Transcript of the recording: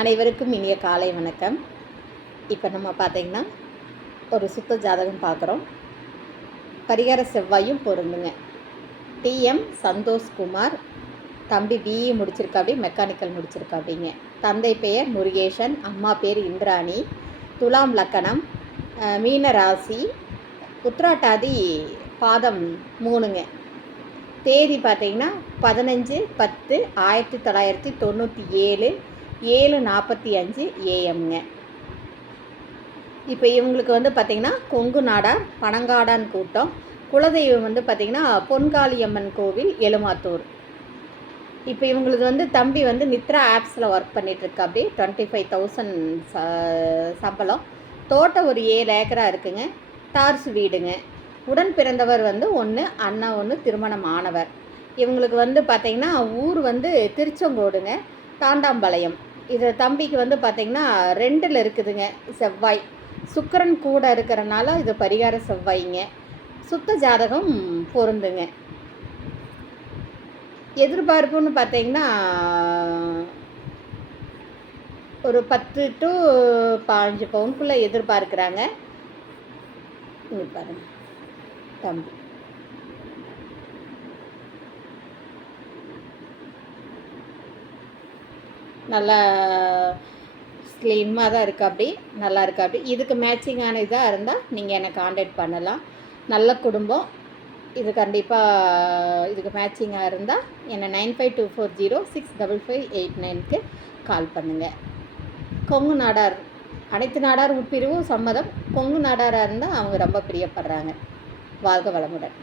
அனைவருக்கும் இனிய காலை வணக்கம். இப்போ நம்ம பார்த்தீங்கன்னா ஒரு சுத்த ஜாதகம் பார்க்குறோம் பரிகார செவ்வாயும் பொருந்துங்க. டிஎம் சந்தோஷ்குமார் தம்பி பிஇ முடிச்சிருக்காப்படி மெக்கானிக்கல் முடிச்சிருக்காப்பிங்க தந்தை பெயர் முருகேஷன் அம்மா பேர் இந்திராணி துலாம் லக்கணம் மீன ராசி உத்ராட்டாதி பாதம் மூணுங்க. தேதி பார்த்தீங்கன்னா பதினஞ்சு பத்து ஆயிரத்தி தொள்ளாயிரத்தி தொண்ணூற்றி ஏழு ஏழு நாற்பத்தி அஞ்சு ஏஎம்ங்க இப்போ இவங்களுக்கு வந்து பார்த்திங்கன்னா கொங்கு நாடார் பனங்காடான் கூட்டம். குலதெய்வம் வந்து பார்த்திங்கன்னா பொன்காளியம்மன் கோவில் எலுமாத்தூர் இப்போ இவங்களுக்கு வந்து தம்பி வந்து நித்ரா ஆப்ஸில் ஒர்க் பண்ணிகிட்ருக்கு அப்படி டுவெண்ட்டி ஃபைவ் தௌசண்ட் ச சம்பளம். தோட்டம் ஒரு ஏழு ஏக்கராக இருக்குங்க. தார்சு வீடுங்க. உடன் பிறந்தவர் வந்து ஒன்று அண்ணா ஒன்று திருமணம் ஆனவர். இவங்களுக்கு வந்து பார்த்திங்கன்னா ஊர் வந்து திருச்செங்கோடுங்க. தாண்டாம்பாளையம். இது தம்பிக்கு வந்து பார்த்திங்கன்னா ரெண்டில் இருக்குதுங்க செவ்வாய். சுக்கரன் கூட இருக்கிறனால இது பரிகார செவ்வாய்ங்க. சுத்த ஜாதகம் பொருந்துங்க. எதிர்பார்ப்புன்னு பார்த்தீங்கன்னா ஒரு பத்து டு பாஞ்சு பவுனுக்குள்ளே எதிர்பார்க்குறாங்க. இங்கே தம்பி. நல்லா ஸ்லிம்மாக தான் இருக்குது அப்படி நல்லா இருக்குது அப்படி. இதுக்கு மேட்சிங்கான இதாக இருந்தால் நீங்கள் என்னை காண்டாக்ட் பண்ணலாம். நல்ல குடும்பம். இது கண்டிப்பாக இதுக்கு மேட்சிங்காக இருந்தால் என்னை nine five two four zero six double five eight நைனுக்கு கால் பண்ணுங்கள் கொங்கு நாடார் அனைத்து நாடார் உட்பிரிவும் சம்மதம். கொங்கு நாடாராக இருந்தால் அவங்க ரொம்ப பிரியப்படுறாங்க. வாழ்க வளமுடன்.